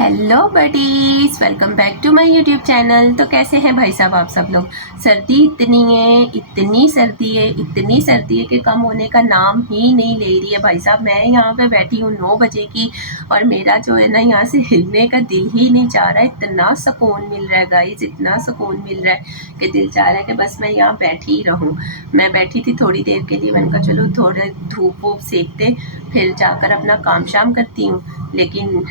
Hello buddies, welcome back to my YouTube channel. तो कैसे हैं भाई साहब आप सब लोग। सर्दी इतनी है, इतनी सर्दी है, इतनी सर्दी है कि कम होने का नाम ही नहीं ले रही है भाई साहब। मैं यहाँ पे बैठी हूँ 9 बजे की और मेरा जो है ना यहाँ से हिलने का दिल ही नहीं चाह रहा है। इतना सुकून मिल रहा है गाइस, इतना सुकून मिल रहा है कि दिल चाह रहा है कि बस मैं यहाँ बैठी ही रहूँ। मैं बैठी थी थोड़ी देर के लिए, मैंने कहा चलो थोड़े धूप वूप सेकते फिर जाकर अपना काम शाम करती हूँ, लेकिन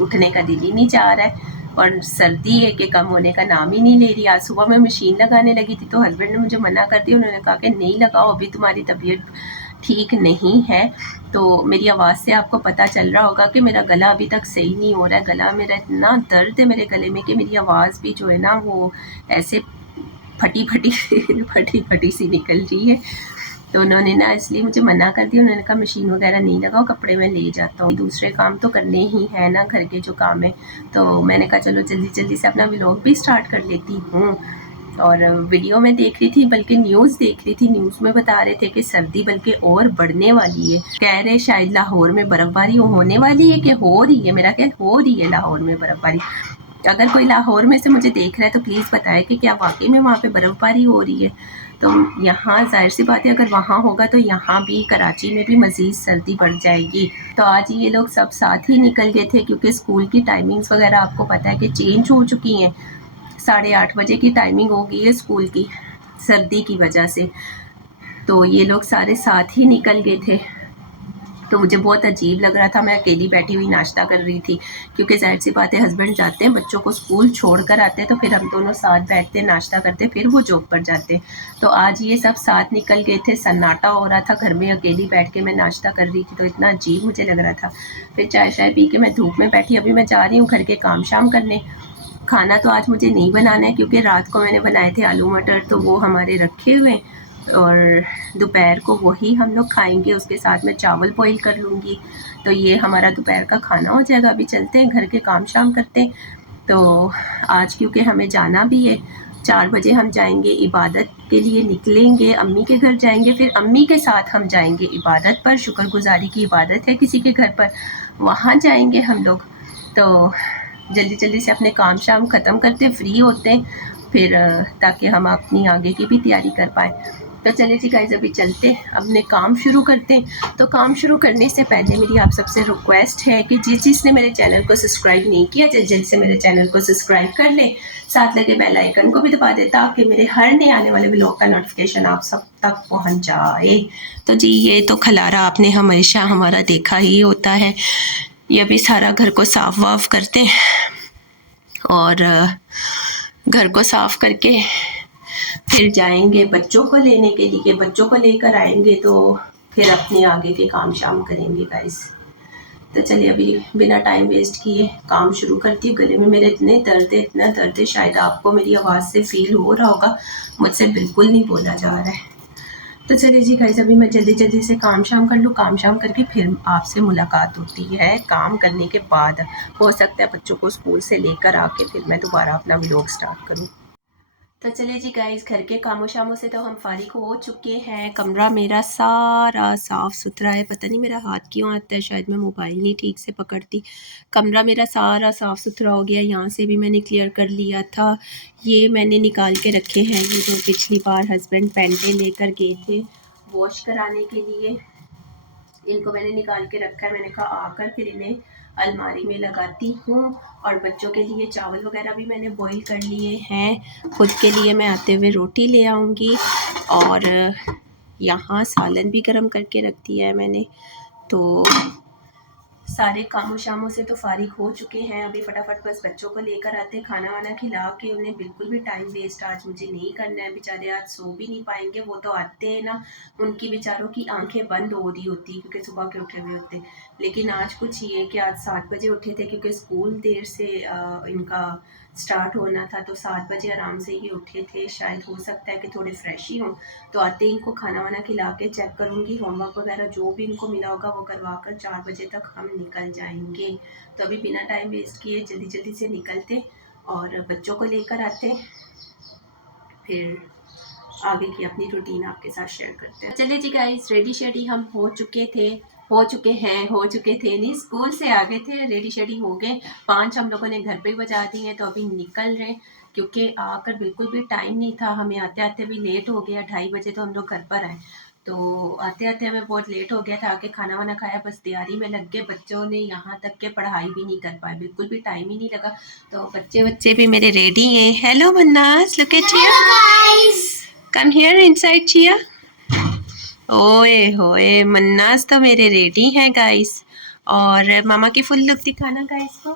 उठने का दिल ही नहीं चाह रहा है। और सर्दी है कि कम होने का नाम ही नहीं ले रही। आज सुबह मैं मशीन लगाने लगी थी तो हस्बैंड ने मुझे मना कर दिया। उन्होंने कहा कि नहीं लगाओ, अभी तुम्हारी तबीयत ठीक नहीं है। तो मेरी आवाज़ से आपको पता चल रहा होगा कि मेरा गला अभी तक सही नहीं हो रहा है। गला मेरा इतना दर्द है मेरे गले में कि मेरी आवाज़ भी जो है ना वो ऐसे फटी फटी फटी फटी सी निकल रही है। तो उन्होंने ना इसलिए मुझे मना कर दिया। उन्होंने कहा मशीन वगैरह नहीं लगाओ, कपड़े में ले जाता हूँ, दूसरे काम तो करने ही है ना, घर के जो काम है। तो मैंने कहा चलो जल्दी जल्दी से अपना व्लॉग भी स्टार्ट कर लेती हूँ। और वीडियो में देख रही थी, बल्कि न्यूज़ देख रही थी। न्यूज़ में बता रहे थे कि सर्दी बल्कि और बढ़ने वाली है। कह रहे शायद लाहौर में बर्फ़बारी होने वाली है कि हो रही है, मेरा ख्याल हो रही है लाहौर में बर्फ़बारी। अगर कोई लाहौर में से मुझे देख रहा है तो प्लीज़ बताएं कि क्या वाकई में वहाँ पे बर्फ़बारी हो रही है। तो यहाँ ज़ाहिर सी बात है अगर वहाँ होगा तो यहाँ भी कराची में भी मज़ीद सर्दी बढ़ जाएगी। तो आज ये लोग सब साथ ही निकल गए थे क्योंकि स्कूल की टाइमिंग्स वगैरह आपको पता है कि चेंज हो चुकी हैं। 8:30 बजे की टाइमिंग हो गई है स्कूल की, सर्दी की वजह से। तो ये लोग सारे साथ ही निकल गए थे। तो मुझे बहुत अजीब लग रहा था, मैं अकेली बैठी हुई नाश्ता कर रही थी क्योंकि ज़ाहिर सी बात है हस्बैंड जाते हैं, बच्चों को स्कूल छोड़ कर आते हैं, तो फिर हम दोनों साथ बैठते नाश्ता करते, फिर वो जॉब पर जाते। तो आज ये सब साथ निकल गए थे, सन्नाटा हो रहा था घर में, अकेली बैठ के मैं नाश्ता कर रही थी तो इतना अजीब मुझे लग रहा था। फिर चाय शाय पी के मैं धूप में बैठी, अभी मैं जा रही हूँ घर के काम शाम करने। खाना तो आज मुझे नहीं बनाना है क्योंकि रात को मैंने बनाए थे आलू मटर, तो वो हमारे रखे हुए हैं और दोपहर को वही हम लोग खाएंगे। उसके साथ मैं चावल बॉईल कर लूँगी, तो ये हमारा दोपहर का खाना हो जाएगा। अभी चलते हैं घर के काम शाम करते हैं। तो आज क्योंकि हमें जाना भी है, 4 बजे हम जाएंगे इबादत के लिए, निकलेंगे अम्मी के घर जाएंगे, फिर अम्मी के साथ हम जाएंगे इबादत पर, शुक्रगुजारी की इबादत है किसी के घर पर, वहाँ जाएंगे हम लोग। तो जल्दी जल्दी से अपने काम शाम ख़त्म करते, फ्री होते हैं फिर, ताकि हम अपनी आगे की भी तैयारी कर पाएँ। तो चलिए जी गाइस, अभी चलते अपने काम शुरू करते हैं। तो काम शुरू करने से पहले मेरी आप सबसे रिक्वेस्ट है कि जिसने मेरे चैनल को सब्सक्राइब नहीं किया जल्द जल्द से मेरे चैनल को सब्सक्राइब कर ले, साथ लगे बेल आइकन को भी दबा दे ताकि मेरे हर नए आने वाले व्लॉग का नोटिफिकेशन आप सब तक पहुंच जाए। तो जी ये तो खलारा आपने हमेशा हमारा देखा ही होता है। ये अभी सारा घर को साफ वाफ करते हैं और घर को साफ करके फिर जाएंगे बच्चों को लेने के लिए। बच्चों को लेकर आएंगे तो फिर अपने आगे के काम शाम करेंगे गाइस। तो चलिए अभी बिना टाइम वेस्ट किए काम शुरू करती हूँ। गले में मेरे इतने दर्द है, इतना दर्द है, शायद आपको मेरी आवाज़ से फील हो रहा होगा, मुझसे बिल्कुल नहीं बोला जा रहा है। तो चलिए जी गाइस, अभी मैं जल्दी जल्दी से काम शाम कर लूँ, काम शाम करके फिर आपसे मुलाकात होती है काम करने के बाद। हो सकता है बच्चों को स्कूल से लेकर आके फिर मैं दोबारा अपना व्लॉग स्टार्ट करूँ। तो चलिए जी गाइस, घर के कामों शामों से तो हम फारिग हो चुके हैं। कमरा मेरा सारा साफ़ सुथरा है। पता नहीं मेरा हाथ क्यों आता है, शायद मैं मोबाइल नहीं ठीक से पकड़ती। कमरा मेरा सारा साफ़ सुथरा हो गया। यहाँ से भी मैंने क्लियर कर लिया था। ये मैंने निकाल के रखे हैं, ये जो पिछली बार हस्बैंड पैंटें लेकर गए थे वॉश कराने के लिए, इनको मैंने निकाल के रखा है। मैंने कहा आकर फिर इन्हें अलमारी में लगाती हूँ। और बच्चों के लिए चावल वगैरह भी मैंने बॉईल कर लिए हैं। खुद के लिए मैं आते हुए रोटी ले आऊँगी और यहाँ सालन भी गर्म करके रख दिया है मैंने। तो सारे कामों शामों से तो फारिग हो चुके हैं। अभी फटाफट बस बच्चों को लेकर आते, खाना वाना खिला के, उन्हें बिल्कुल भी टाइम वेस्ट आज मुझे नहीं करना है। बेचारे आज सो भी नहीं पाएंगे, वो तो आते हैं ना, उनकी बेचारों की आंखें बंद हो रही होती क्योंकि सुबह के उठे हुए होते। लेकिन आज कुछ ये कि आज 7 बजे उठे थे क्योंकि स्कूल देर से इनका स्टार्ट होना था, तो 7 बजे आराम से ये उठे थे। शायद हो सकता है कि थोड़े फ्रेश ही हों। तो आते इनको खाना वाना खिला के चेक करूँगी, होमवर्क वगैरह जो भी इनको मिला होगा वो करवा कर 4 बजे तक हम निकल जाएंगे। तो अभी बिना टाइम वेस्ट किए जल्दी जल्दी से निकलते और बच्चों को लेकर आते, फिर आगे की अपनी रूटीन आपके साथ शेयर करते हैं। चलिए जी गाइस, रेडी शेडी हम हो चुके थे हो चुके थे नहीं, स्कूल से आ गए थे, रेडी शेडी हो गए। 5 हम लोगों ने घर पे ही बजा दिए हैं, तो अभी निकल रहे, क्योंकि आकर बिल्कुल भी टाइम नहीं था, हमें आते आते भी लेट हो गया, 2:30 बजे तो हम लोग घर पर आए। तो आते आते हमें बहुत लेट हो गया था, आके खाना वाना खाया, बस तैयारी में लग गए। बच्चों ने यहाँ तक के पढ़ाई भी नहीं कर पाए, बिल्कुल भी टाइम ही नहीं लगा। तो बच्चे भी मेरे रेडी हैं। Hello Mannas, look at here, come here inside चिया। ओए होए, मन्नास तो मेरे रेडी हैं गाइस। और मामा की फुल लुक दिखाना गाइस को।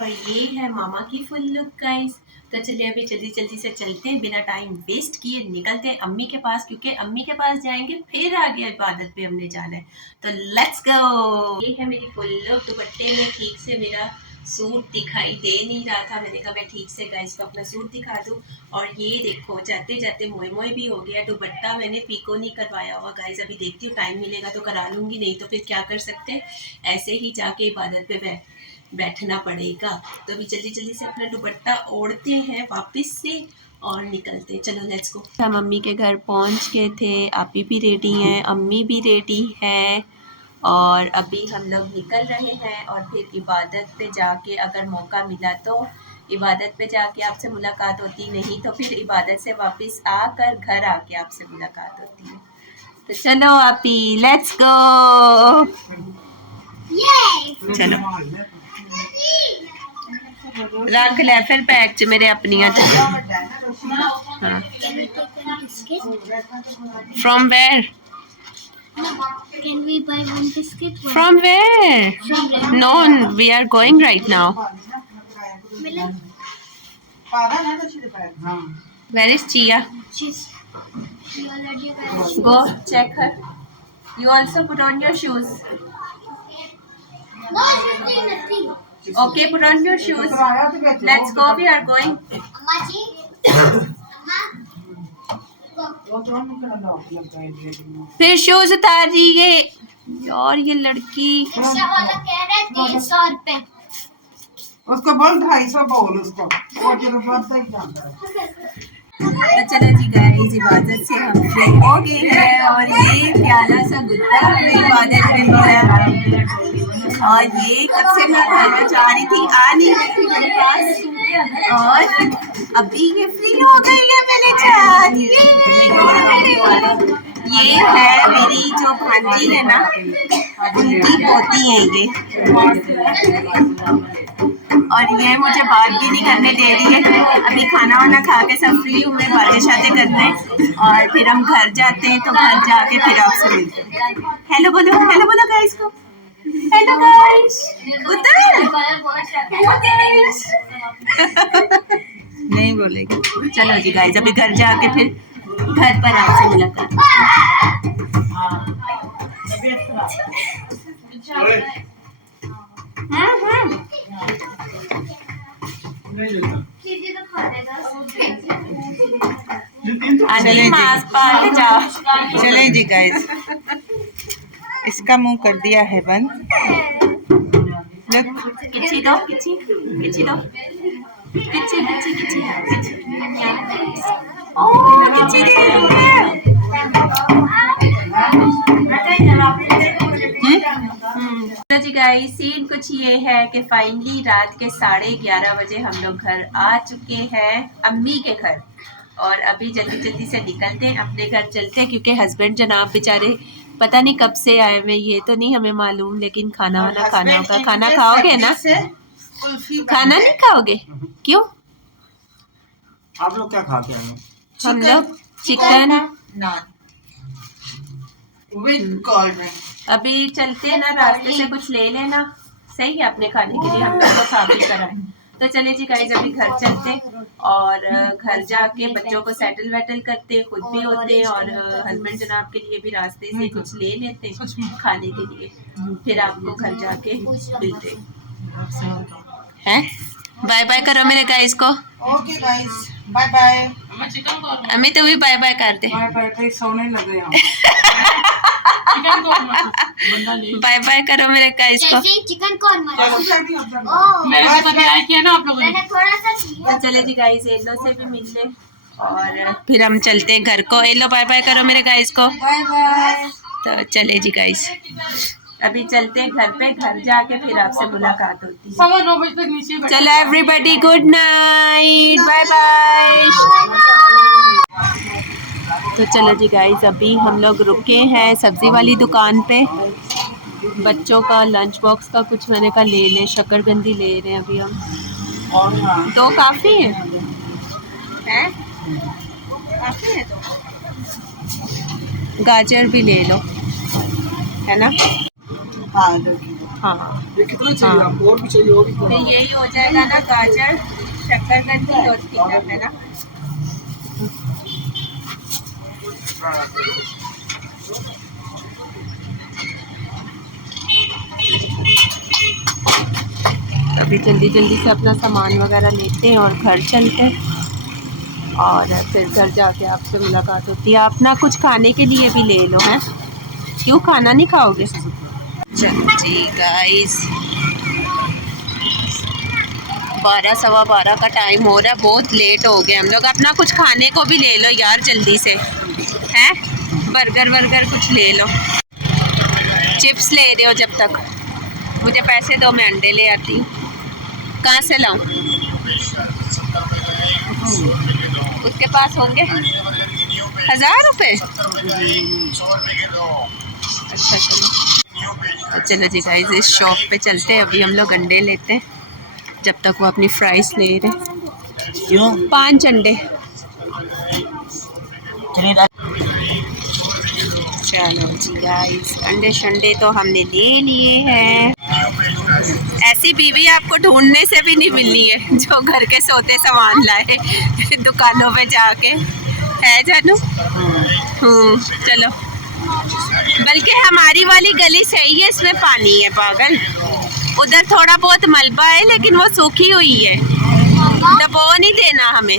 और ये है मामा की फुल लुक गाइस। तो चलिए अभी जल्दी जल्दी से चलते हैं, बिना टाइम वेस्ट किए निकलते हैं अम्मी के पास, क्योंकि अम्मी के पास जाएंगे फिर आगे इबादत पे हमने जाना है। तो लेट्स गो। ये है मेरी फुल लुक। दुपट्टे में ठीक से मेरा सूट दिखाई दे नहीं रहा था, मैंने कहा मैं ठीक से गाइस को अपना सूट दिखा दूं। और ये देखो जाते जाते मोए मोए भी हो गया। दुपट्टा मैंने पीको नहीं करवाया हुआ गाइस, अभी देखती हूँ टाइम मिलेगा तो करा लूंगी, नहीं तो फिर क्या कर सकते हैं, ऐसे ही जाके इबादत पे बैठना पड़ेगा। तो अभी जल्दी जल्दी से अपना दुपट्टा ओढ़ते हैं वापस से और निकलते हैं। चलो लेट्स गो। हम अम्मी के घर पहुंच गए थे, आपी भी रेडी हैं, अम्मी भी रेडी है, और अभी हम लोग निकल रहे हैं। और फिर इबादत पे जाके अगर मौका मिला तो इबादत पे जाके आपसे मुलाकात होती, नहीं तो फिर इबादत से वापस आकर घर आके आपसे मुलाकात होती है। तो चलो आपी, लेट्स गो। चलो रख ले फिर बैग च मेरे अपनिया च। हाँ, from where? Can we buy one biscuit? From where? No, we are going right now. Where is Chia? She already got. Go check her. You also put on your shoes. No, she's doing nothing. Okay, put on your shoes. Let's go. We are going. फिर shoes उतार रही है यार ये लड़की। Rickshaw वाला कह रहा है 300 रुपए। उसको बोल 250 बोल उसको, वो तेरे पास ही जाता है। तो चलो जी गाइस, इबादत से हम फ्री हो गए हैं, और ये प्याला सा गुद्दा हमें इबादत में मिला है। और ये कब से मैं खाना चाह रही थी, आ नहीं रही थी मेरे पास, और अभी ये फ्री हो गई है मेरे साथ। ये है मेरी जो भांजी है ना, उनकी पोती है ये, और ये मुझे बात भी नहीं करने दे रही है। अभी खाना वाना खा के सब फ्री हुए, बातें शातें करते हैं, और फिर हम घर जाते हैं। तो घर जाके फिर आपसे मिलते हैं। हेलो बोलो गाइस को। हेलो गाइस, उधर गाइस नहीं बोलेगी। चलो जी गाइस, अभी घर जाके फिर घर पर आपसे मुलाकात। चले मास्क पहन के जाओ। चले जी गाइस, इसका मुंह कर दिया है बंद। लुक, किची दो, किची दो, किची ओह किची दे रही है। तो जी गाइस, सीन कुछ ये है कि फाइनली रात के 11:30 बजे हम लोग घर आ चुके हैं, अम्मी के घर। और अभी जल्दी जल्दी से निकलते हैं, अपने घर चलते हैं, क्योंकि हस्बैंड जनाब बेचारे पता नहीं कब से आए हुए, ये तो नहीं हमें मालूम, लेकिन खाना वाना खाना होगा। खाना खाओगे ना? खाना नहीं खाओगे? क्यों? आप लोग क्या खाते हैं? हम लोग chicken naan with cold drink. अभी चलते हैं ना, रास्ते से कुछ ले लेना, सही है अपने खाने के लिए, हम लोग को खा पी कर आए। तो चले जी गाइस, अभी घर चलते, और घर जाके बच्चों को सेटल वेटल करते, खुद भी होते, और हस्बैंड जनाब के लिए भी रास्ते से कुछ ले लेते खाने के लिए, फिर आपको घर जाके मिलते हैं। बाय बाय करो मेरे गाइस को। Okay guys, bye bye. अम्मी तो भी बाय बाय कर दे। बाय बाय, सोने लगे हम। बाय बाय करो मेरे गाइस को। चिकन कॉर्मा। मैंने थोड़ा सा तो चले जी गाइस, एलो से भी मिल ले, और फिर हम चलते हैं घर को। एलो बाय बाय करो मेरे गाइस को। Bye bye. तो चले जी गाइस, अभी चलते हैं घर पे, घर जाके फिर आपसे मुलाकात होती है। 9:15 तक नीचे बैठ। चलो everybody, good night, bye bye. तो चलो जी गाइस, अभी हम लोग रुके हैं सब्जी वाली दुकान पे, बच्चों का लंच बॉक्स का कुछ मैंने कहा ले लें, शकरकंदी ले रहे हैं अभी हम। 2 काफ़ी है, काफ़ी है तो गाजर भी ले लो, है ना। हाँ हाँ ये कितना चाहिए आपको? और भी चाहिए? और भी तो यही हो जाएगा ना, गाजर, शकरकंदी और पीनट, है ना। अभी जल्दी जल्दी से अपना सामान वगैरह लेते हैं और घर चलते हैं, और फिर घर जाके आपसे मुलाकात होती है। आप ना कुछ खाने के लिए भी ले लो, हैं? क्यों खाना नहीं खाओगे? चलो जी गाइस, 12 सवा 12 का टाइम हो रहा है, बहुत लेट हो गए हम लोग। अपना कुछ खाने को भी ले लो यार जल्दी से, हैं? बर्गर वर्गर कुछ ले लो। चिप्स ले रहे हो? जब तक मुझे पैसे दो, मैं अंडे ले आती हूँ। कहाँ से लाऊं? उसके पास होंगे 1000 रुपये। अच्छा चलो, तो चलो जी गाइस, इस शॉप पे चलते हैं, अभी हम लोग अंडे लेते हैं, जब तक वो अपनी फ्राइज ले रहे। क्यों? 5 अंडे। चलो जी गाइस, अंडे शंडे तो हमने ले लिए हैं। ऐसी बीवी आपको ढूंढने से भी नहीं मिलनी है जो घर के सोते सामान लाए दुकानों पे जाके, है जानू। चलो, बल्कि हमारी वाली गली सही है, इसमें पानी है पागल। उधर थोड़ा बहुत मलबा है लेकिन वो सूखी हुई है, दबो नहीं देना हमें।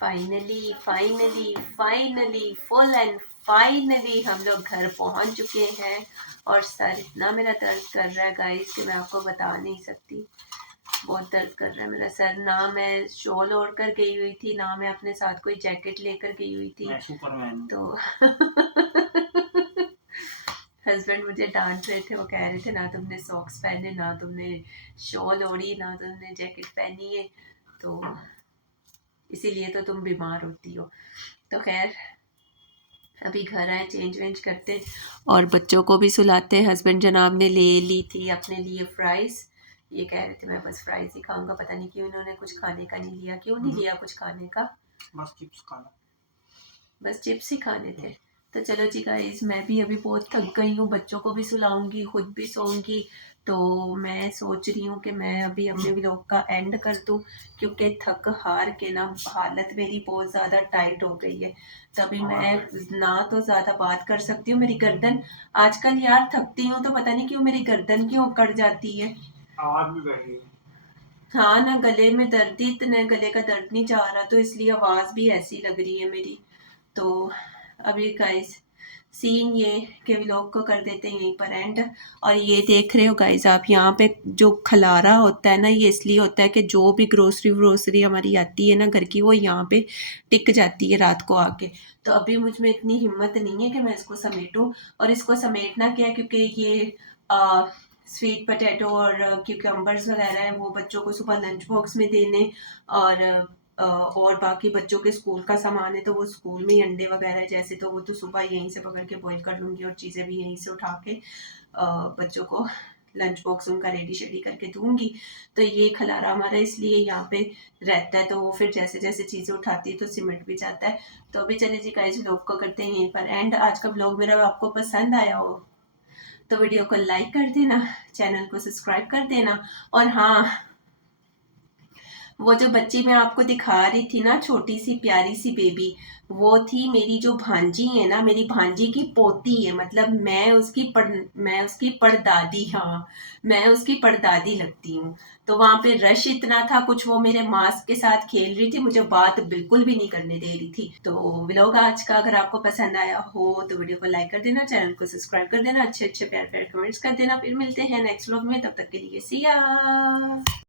Finally finally finally full and finally हम लोग घर पहुंच चुके हैं, और सर इतना मेरा दर्द कर रहा है गाइस कि मैं आपको बता नहीं सकती। बहुत दर्द कर रहा है मेरा सर। ना मैं शॉल ओढ़ कर गई हुई थी, ना मैं अपने साथ कोई जैकेट लेकर गई हुई थी, तो हस्बैंड मुझे डांट रहे थे, वो कह रहे थे ना तुमने सॉक्स पहने, ना तुमने शॉल ओढ़ी, ना तुमने जैकेट पहनी है, तो इसीलिए तो तुम बीमार होती हो। तो खैर अभी घर आए, चेंज वेंज करते और बच्चों को भी सुलाते। हस्बैंड जनाब ने ले ली थी अपने लिए फ्राइज़, ये कह रहे थे मैं बस फ्राइज़ ही खाऊंगा, पता नहीं क्यों इन्होंने कुछ खाने का नहीं लिया। क्यों नहीं लिया कुछ खाने का? बस चिप्स खाना, बस चिप्स ही खाने थे। तो चलो जी गाइस, मैं भी अभी बहुत थक गई हूँ, बच्चों को भी सुलाऊंगी, खुद भी सोऊंगी, तो मैं सोच रही हूँ कि मैं अभी अपने व्लॉग का एंड कर दूँ, क्योंकि थक हार के ना हालत मेरी बहुत ज़्यादा टाइट हो गई है। तभी मैं ना तो ज़्यादा बात कर सकती हूँ, मेरी गर्दन आजकल यार थकती हूँ तो पता नहीं क्यों मेरी गर्दन क्यों कट जाती है। आवाज भी बढ़ी है। हाँ ना, गले में दर्द ही इतना, गले का दर्द नहीं जा रहा, तो इसलिए आवाज़ भी ऐसी लग रही है मेरी। तो अभी गाइस सीन ये कि व्लॉग को कर देते हैं यहीं पर एंड। और ये देख रहे हो गाइस आप, यहाँ पे जो खलारा होता है ना, ये इसलिए होता है कि जो भी ग्रोसरी हमारी आती है ना घर की, वो यहाँ पे टिक जाती है रात को आके। तो अभी मुझ में इतनी हिम्मत नहीं है कि मैं इसको समेटूं, और इसको समेटना क्या है, क्योंकि ये स्वीट पोटैटो और क्यूकम्बर्स वगैरह हैं, वो बच्चों को सुबह लंच बॉक्स में देने, और बाकी बच्चों के स्कूल का सामान है तो वो स्कूल में ही अंडे वगैरह जैसे, तो वो तो सुबह यहीं से पकड़ के बॉईल कर लूँगी, और चीज़ें भी यहीं से उठा के बच्चों को लंच बॉक्स उनका रेडी शेडी करके दूंगी। तो ये खलारा हमारा इसलिए यहाँ पे रहता है, तो वो फिर जैसे जैसे चीज़ें उठाती है तो सिमट भी जाता है। तो अभी चले जी गाइस, व्लॉग को करते हैं यहीं पर एंड। आज का व्लॉग मेरा आपको पसंद आया हो तो वीडियो को लाइक कर देना, चैनल को सब्सक्राइब कर देना, और हाँ, वो जो बच्ची मैं आपको दिखा रही थी ना, छोटी सी प्यारी सी बेबी, वो थी मेरी जो भांजी है ना, मेरी भांजी की पोती है, मतलब मैं उसकी पड़दादी, हाँ मैं उसकी पड़दादी लगती हूँ। तो वहाँ पे रश इतना था, कुछ वो मेरे मास्क के साथ खेल रही थी, मुझे बात बिल्कुल भी नहीं करने दे रही थी। तो व्लॉग आज का अगर आपको पसंद आया हो तो वीडियो को लाइक कर देना, चैनल को सब्सक्राइब कर देना, अच्छे अच्छे प्यार प्यार कमेंट्स कर देना। फिर मिलते हैं नेक्स्ट व्लॉग में, तब तक के लिए सी या।